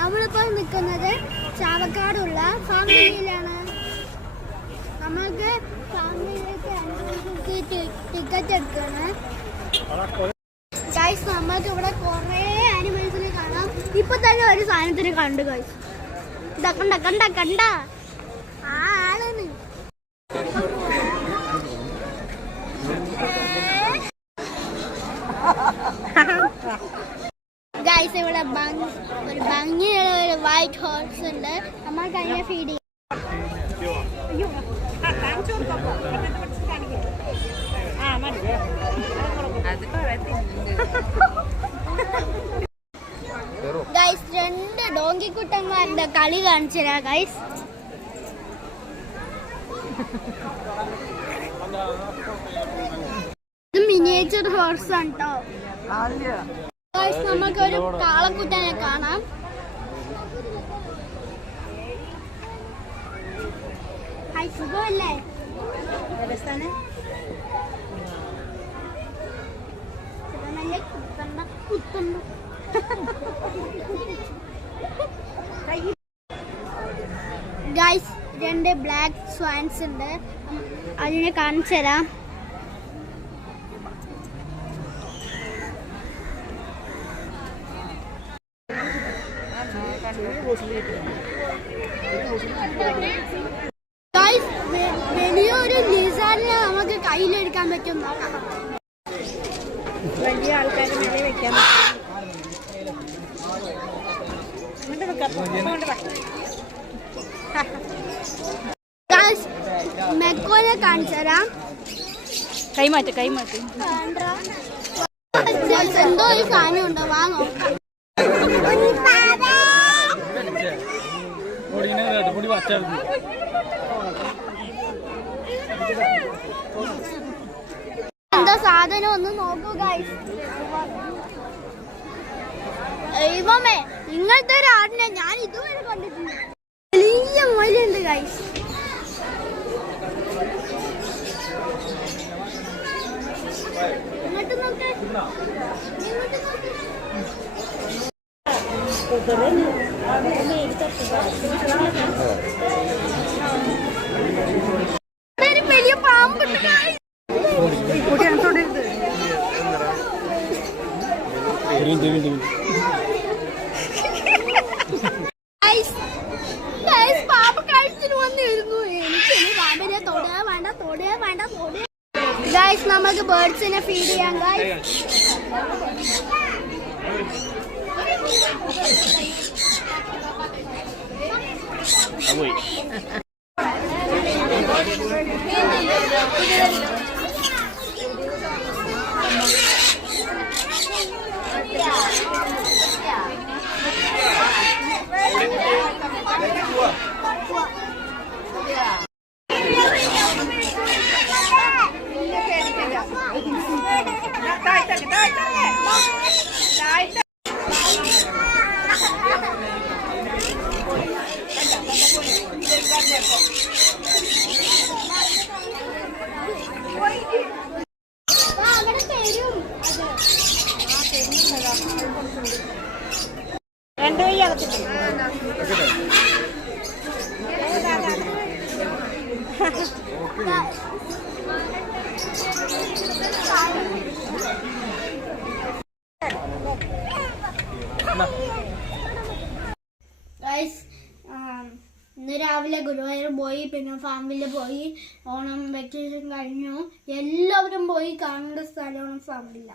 നമ്മളിപ്പോൾ നിൽക്കുന്നത് ചാവക്കാടുള്ള ഫാമിലിയിലാണ്. നമ്മൾക്ക് ഫാമിലിയിലേക്ക് ടിക്കറ്റ് എടുക്കുകയാണ്. ഗൈസ്, നമ്മൾക്ക് ഇവിടെ കുറേ ആനിമൽസിനെ കാണാം. ഇപ്പൊ തന്നെ ഒരു സാധനത്തിന് കണ്ടു ഗൈസ്. ഇതാ കണ്ട കണ്ട കണ്ട ആ ആളാണ്. ഗൈസ്, ഇവിടെ ഒരു ഭംഗിയുള്ള ഒരു വൈറ്റ് ഹോഴ്സ് ഉണ്ട്. നമ്മൾക്ക് അതിനെ ഫീഡ് ചെയ്യും. ഗൈസ്, 2 ഡോങ്കിക്കുട്ടന്മാരുടെ കളി കാണിച്ചു തരാം ഗൈസ്. ഇത് മിനിയേച്ചർ ഹോഴ്സ് ആണ് കേട്ടോ. ഗൈസ്, നമുക്കൊരു കാളക്കുട്ടനെ കാണാം. ഹായ്, സുഖമല്ലേ? ഗൈസ്, 2 ബ്ലാക്ക് സ്വാൻസ് ഉണ്ട്. അതിനെ കാണിച്ചു തരാം. ഗൈസ്, വലിയൊരു ലിസാറിനെ നമുക്ക് കയ്യിലെടുക്കാൻ പറ്റും. നോക്കാം. വലിയ ആൾക്കാരെ മേലെ വെക്കാൻ മെക്കോനെ കാണിച്ചു തരാം. കൈമാറ്റ് എന്തോ ഒരു സാധനം ഉണ്ടോ, വാങ്ങോ. എന്താ സാധനം ഒന്ന് നോക്കൂ ഗൈസ്. ദൈവമേ, ഇങ്ങനത്തെ ഒരു ആടിനെ ഞാൻ ഇതുവരെ കണ്ടിട്ടില്ല. വലിയ മുയലുണ്ട് ഗൈസ്. ഇങ്ങോട്ട് നോക്കേ, ഇങ്ങോട്ട് നോക്കേ. വലിയ പാമ്പുണ്ട് ഗൈസ്. പാമ്പ് കഴിച്ചിട്ട് വന്നിരുന്നു. എനിക്ക് പാമ്പിനെ തൊടുക വേണ്ട. ഗൈസ്, നമുക്ക് ബേർഡ്സിനെ ഫീഡ് ചെയ്യാം ഗൈസ്. ഇന്ന് രാവിലെ ഗുരുവായൂർ പോയി, പിന്നെ ഫാമിൽ പോയി. ഓണം വെക്കേഷൻ കഴിഞ്ഞു. എല്ലാവരും പോയി കാണേണ്ട സ്ഥലമാണ് ഫാമില.